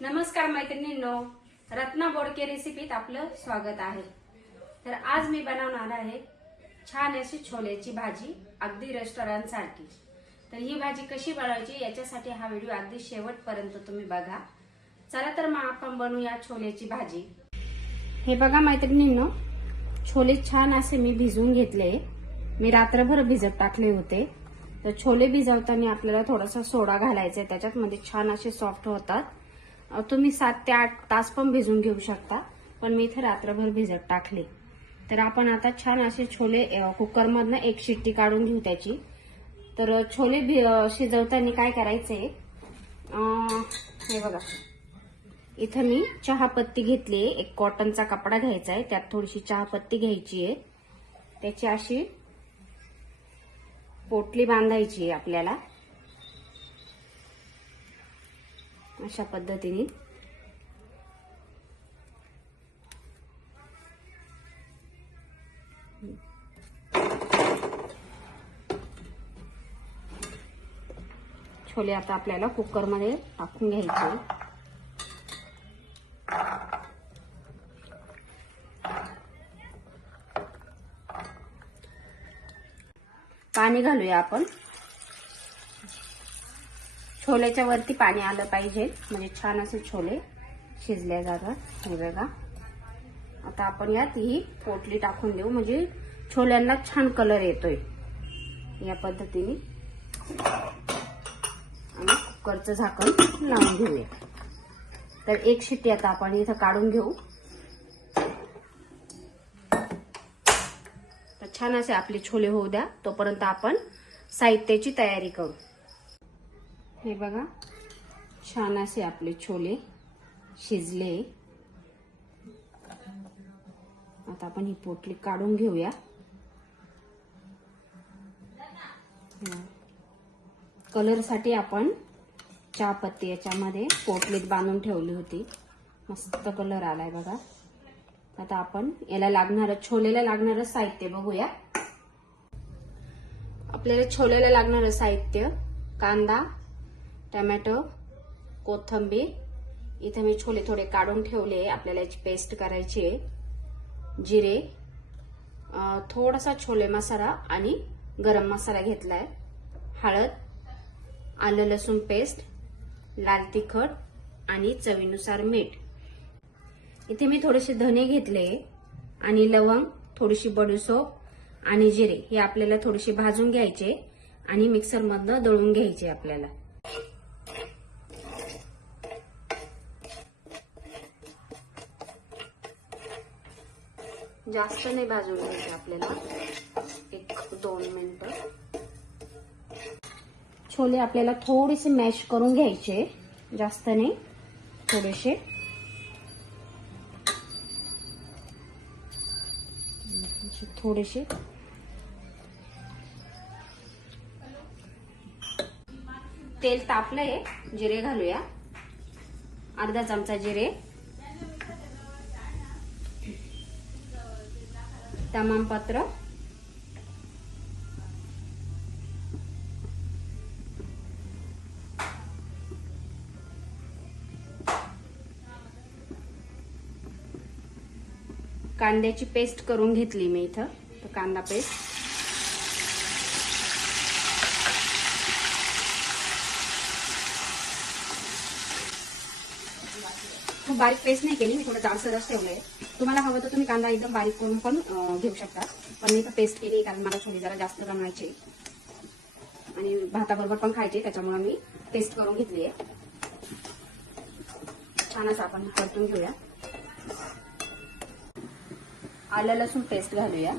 नमस्कार मैत्रिणींनो रत्ना बोडके रेसिपीत आपलं स्वागत आहे. तर आज मी बनवणार आहे छान अशी छोल्याची भाजी अगदी रेस्टॉरंट सारखी. तर ही भाजी कशी बनवायची याच्यासाठी हा व्हिडिओ अगदी शेवटपर्यंत तुम्ही बघा. चला तर मग आपण बनवूया छोल्याची भाजी. हे बघा मैत्रिणींनो छोले छान असे मी भिजवून घेतले. मी रात्रभर भिजत टाकले होते. तर छोले भिजवताना आपल्याला थोडासा सोडा घालायचा आहे. त्याच्यात मध्ये छान असे सॉफ्ट होतात. तुम्ही सात ते आठ तास पण भिजून घेऊ शकता पण मी इथे रात्रभर भिजत टाकले. तर आपण आता छान असे छोले कुकरमधनं एक शिट्टी काढून घेऊ त्याची. तर छोले भि- शिजवताना काय करायचंय? हे बघा. इथं मी चहापत्ती घेतली आहे. एक कॉटनचा कपडा घ्यायचा आहे त्यात थोडीशी चहापत्ती घ्यायची आहे. त्याची अशी पोटली बांधायची आहे आपल्याला. अशा पद्धतीने. छोले आता आपल्याला कुकरमध्ये टाकून घ्यायचे. पाणी घालूया आपण. छोल्याच्या वरती पाणी आलं पाहिजे. म्हणजे छान असे छोले शिजले जातात. हे बघा. आता आपण यात ही पोटली टाकून देऊ. म्हणजे छोल्यांना छान कलर येतोय. या पद्धतीने. आणि कुकरचं झाकण लावून घेऊया. तर एक शिट्टी आता आपण इथं काढून घेऊ. तर छान असे आपले छोले होऊ द्या. तोपर्यंत आपण साहित्याची तयारी करू. हे बघा. छान असे आपले छोले शिजले. आता आपण ही पोटली काढून घेऊया. कलरसाठी आपण चहापत्ती याच्यामध्ये पोटलीत बांधून ठेवली होती. मस्त कलर आलाय बघा. आता आपण याला लागणारं छोलेला लागणारं साहित्य बघूया. आपल्याला छोलेला लागणारं साहित्य कांदा टमॅटो कोथंबीर इथे मी छोले थोडे काढून ठेवले आपल्याला याची पेस्ट करायची आहे. जिरे थोडासा छोले मसाला आणि गरम मसाला घेतलाय. हळद आलं लसूण पेस्ट लाल तिखट आणि चवीनुसार मीठ. इथे मी थोडेसे धने घेतले आणि लवंग थोडीशी बडीसोप आणि जिरे हे आपल्याला थोडीशी भाजून घ्यायचे आणि मिक्सरमधनं दळून घ्यायचे आपल्याला. जास्त नाही भाजून घ्यायचे आपल्याला. एक दोन मिनिट. छोले आपल्याला थोडेसे मॅश करून घ्यायचे. जास्त नाही थोडेसे. थोडेसे. तेल तापलंय जिरे घालूया. अर्धा चमचा जिरे. तमामपत्र कांद्याची पेस्ट करून घेतली मी इथं तर कांदा पेस्ट. बारीक पेस्ट नाही केली मी थोडं जास्त ठेवलंय. तुम्हाला हवं तर तुम्ही कांदा एकदम बारीक करून पण घेऊ शकता. पण मी तर पेस्ट केली कारण मला छोले जरा जास्त बनवायचे आणि भाताबरोबर पण खायचे त्याच्यामुळे मी पेस्ट करून घेतली आहे. छान असं आपण परतून घेऊया. आलं लसूण पेस्ट घालूया.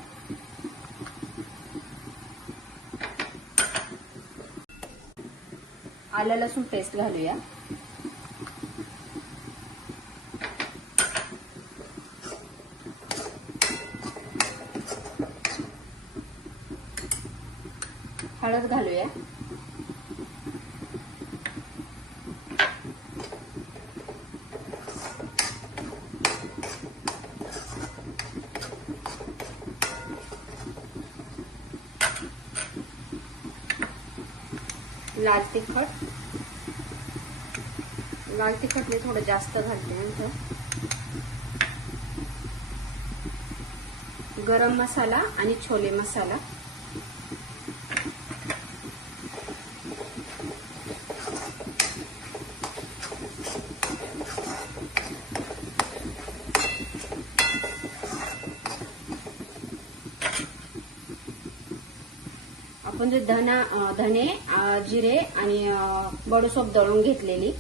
आलं लसूण पेस्ट घालूया. हळद घालूया. लाल तिखट. लाल तिखट मी थोडं जास्त घालते नंतर गरम मसाला आणि छोले मसाला. म्हणजे धना धने जिरे आणि बडोसोप दळून घेतलेली.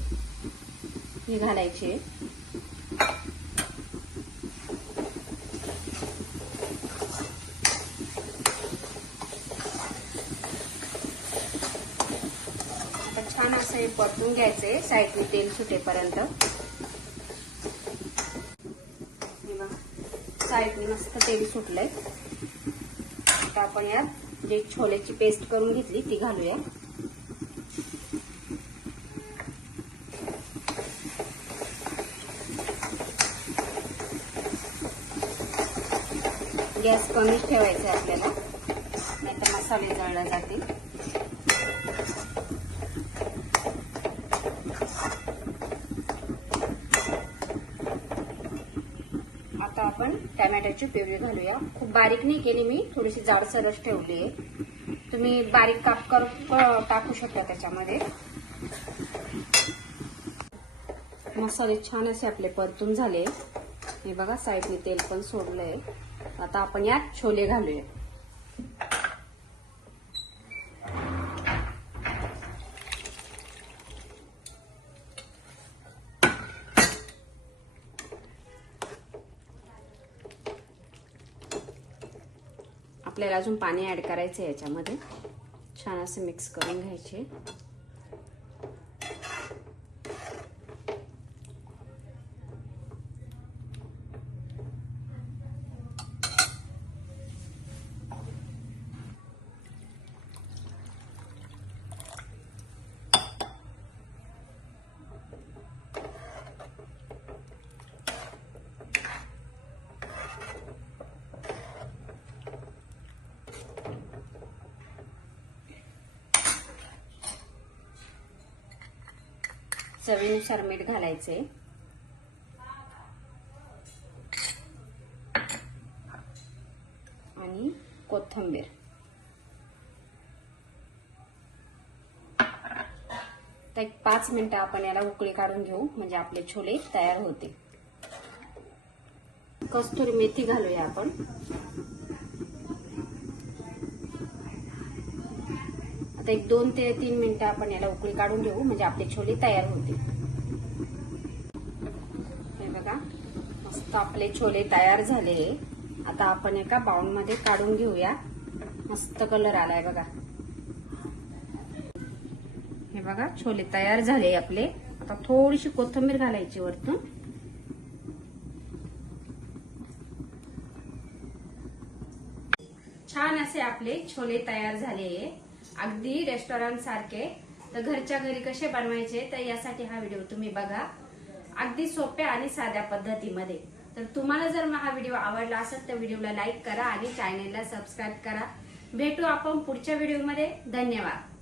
ही घालायची. आता छान असं हे परतून घ्यायचंय साईडने तेल सुटेपर्यंत. साईडने मस्त तेल सुटलंय. आता आपण यात जे छोल्याची पेस्ट करून घेतली ती घालूया. गॅस कमीच ठेवायचा आपल्याला. नाहीतर मसाले जळला जातील आता आपण टॅमॅटोची प्युरी घालूया. खूप बारीक नाही केली मी थोडीशी जाडसरच ठेवली आहे. तुम्ही बारीक काप कर टाकू शकता त्याच्यामध्ये. मसाले छान असे आपले परतून झाले. हे बघा साईडने तेल पण सोडलंय. आता आपण यात छोले घालूया. आपल्याला अजून पाणी ॲड करायचं आहे याच्यामध्ये. छान असे मिक्स करून घ्यायचे. चवीनुसार मीठ घालायचे. आणि कोथिंबीर. तर एक पाच मिनिटं आपण याला उकळी काढून घेऊ म्हणजे आपले छोले तयार होते कस्तुरी मेथी घालूया आपण. आता एक दोन ते तीन मिनिटं आपण याला उकळी काढून घेऊ म्हणजे आपले छोले तयार होतील हे बघा मस्त आपले छोले तयार झाले. आता आपण एका बाउलमध्ये काढून घेऊया. मस्त कलर आलाय बघा. हे बघा छोले तयार झाले आपले. आता थोडीशी कोथिंबीर घालायची वरतून. छान असे आपले छोले तयार झाले. अगदी रेस्टॉरंट सारखे. तर घरच्या घरी कसे बनवायचे तर यासाठी हा व्हिडिओ तुम्ही बघा. अगदी सोप्या आणि साध्या पद्धतीमध्ये. तर तुम्हाला जर हा व्हिडिओ आवडला असेल तर व्हिडिओला लाईक करा आणि चॅनेलला सबस्क्राईब करा. भेटू आपण पुढच्या व्हिडिओमध्ये धन्यवाद.